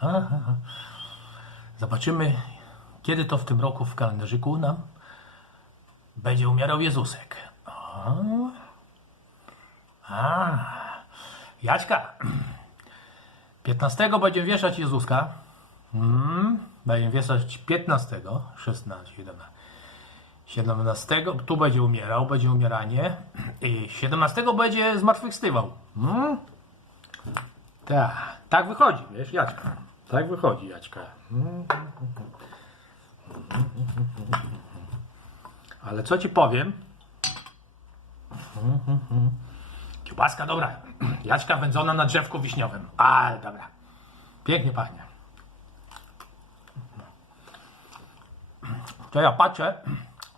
Zobaczymy, kiedy to w tym roku w kalendarzyku nam będzie umierał Jezusek. A, a. Jaćka, 15 będziemy wieszać Jezuska. Mm, będziemy wieszać 15, 16, 17. 17 tu będzie umierał, będzie umieranie. I 17 będzie zmartwychwstywał. Mm? Tak, tak wychodzi, wiesz, Jaćka. Tak wychodzi. Mm. Ale co ci powiem? Kiełbaska dobra. Jaćka wędzona na drzewku wiśniowym. Ale dobra. Pięknie pachnie. To ja patrzę.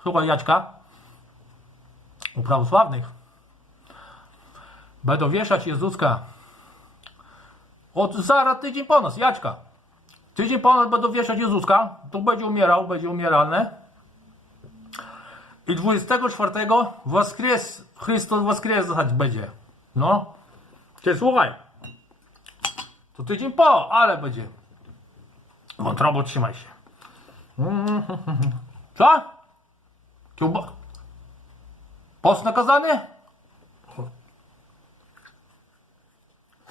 Słuchaj Jaćka. U prawosławnych będą wieszać Jezuska od zaraz tydzień po nas, Jaćka. Tydzień po nas będą wieszać Jezuska. Tu będzie umierał, będzie umieralne. I 24 woskres, Chrystus woskresać będzie. No. Ty słuchaj. To tydzień po, ale będzie. Wątrobo trzymaj się. Co? Kiełba... Post nakazany?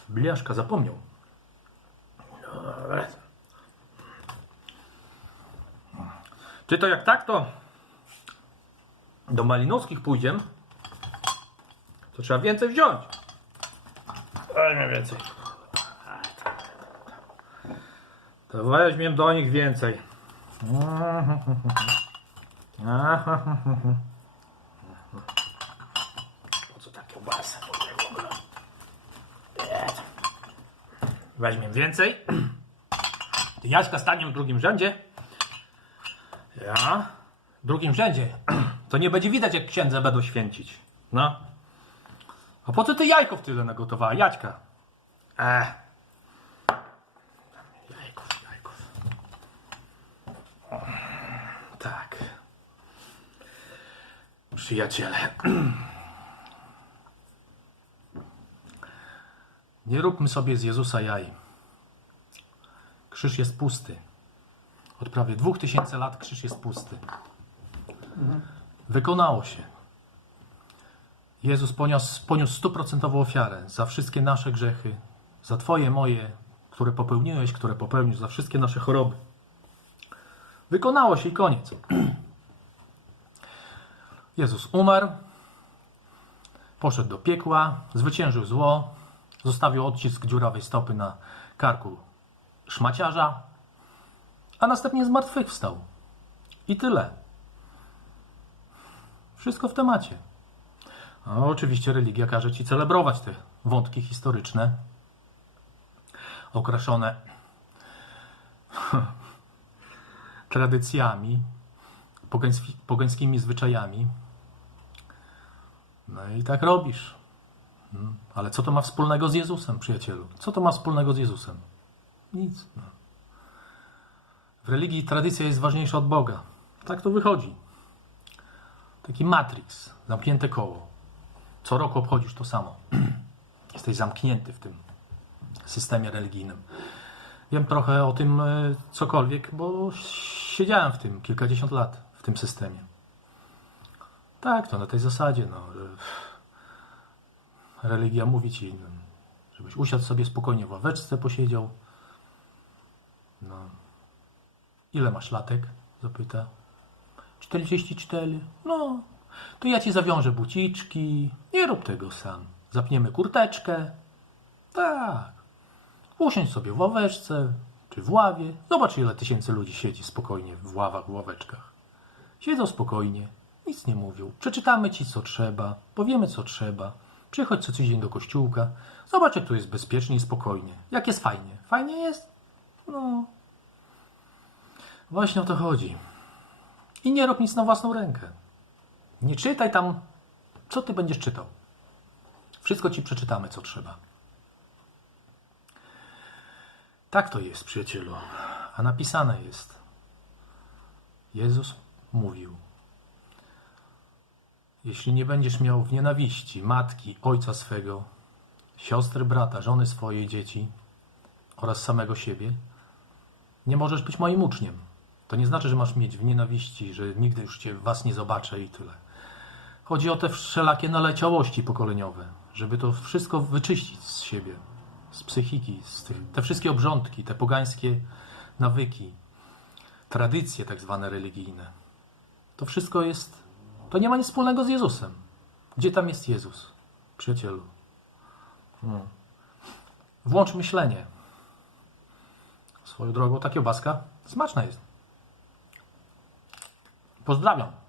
Blaszka zapomniał. Dobra. Czy to jak tak, to do Malinowskich pójdziemy, to trzeba więcej wziąć. Weźmie więcej. To weźmiem do nich więcej. Po co ta kiełbasa w ogóle, w ogóle? Weźmiem więcej. Ty Jaśka stanie w drugim rzędzie. Ja w drugim rzędzie. To nie będzie widać, jak księdza będą święcić. No. A po co ty jajko w tyle nagotowała, Jaćka? E. Jajków, jajków. Tak. Przyjaciele. Nie róbmy sobie z Jezusa jaj. Krzyż jest pusty. Od prawie 2000 lat krzyż jest pusty. Wykonało się. Jezus poniósł, poniósł stuprocentową ofiarę za wszystkie nasze grzechy, za Twoje, moje, które popełniłeś, które popełnisz, za wszystkie nasze choroby. Wykonało się i koniec. Jezus umarł, poszedł do piekła, zwyciężył zło, zostawił odcisk dziurawej stopy na karku szmaciarza, a następnie zmartwychwstał. I tyle. Wszystko w temacie. A oczywiście religia każe ci celebrować te wątki historyczne, okraszone tradycjami, pogański- pogańskimi zwyczajami. No i tak robisz. Mm, Ale co to ma wspólnego z Jezusem, przyjacielu? Co to ma wspólnego z Jezusem? Nic. No. W religii tradycja jest ważniejsza od Boga. Tak to wychodzi. Taki matrix, zamknięte koło. Co roku obchodzisz to samo. Jesteś zamknięty w tym systemie religijnym. Wiem trochę o tym e, cokolwiek, bo siedziałem w tym kilkadziesiąt lat, w tym systemie. Tak, to na tej zasadzie, no, religia mówi ci, no, żebyś usiadł sobie spokojnie w ławeczce, posiedział. No. Ile masz latek? Zapyta. 44. No, to ja ci zawiążę buciczki. Nie rób tego sam. Zapniemy kurteczkę. Tak. Usiądź sobie w ławeczce, czy w ławie. Zobacz, ile tysięcy ludzi siedzi spokojnie w ławach, w ławeczkach. Siedzą spokojnie, nic nie mówią. Przeczytamy ci, co trzeba, powiemy, co trzeba. Przychodź co tydzień do kościółka. Zobacz, jak tu jest bezpiecznie i spokojnie. Jak jest fajnie. Fajnie jest? No. Właśnie o to chodzi. I nie rób nic na własną rękę. Nie czytaj tam, co ty będziesz czytał. Wszystko ci przeczytamy, co trzeba. Tak to jest, przyjacielu. A napisane jest. Jezus mówił: Jeśli nie będziesz miał w nienawiści matki, ojca swego, siostry, brata, żony swojej, dzieci oraz samego siebie, Nie możesz być moim uczniem. To nie znaczy, że masz mieć w nienawiści, że nigdy już cię was nie zobaczę i tyle. Chodzi o te wszelakie naleciałości pokoleniowe, żeby to wszystko wyczyścić z siebie, z psychiki, z tych, te wszystkie obrządki, te pogańskie nawyki, tradycje tak zwane religijne. To wszystko jest, to nie ma nic wspólnego z Jezusem. Gdzie tam jest Jezus, przyjacielu? Hmm. Włącz myślenie. Swoją drogą ta kiełbaska smaczna jest. Pozdrawiam.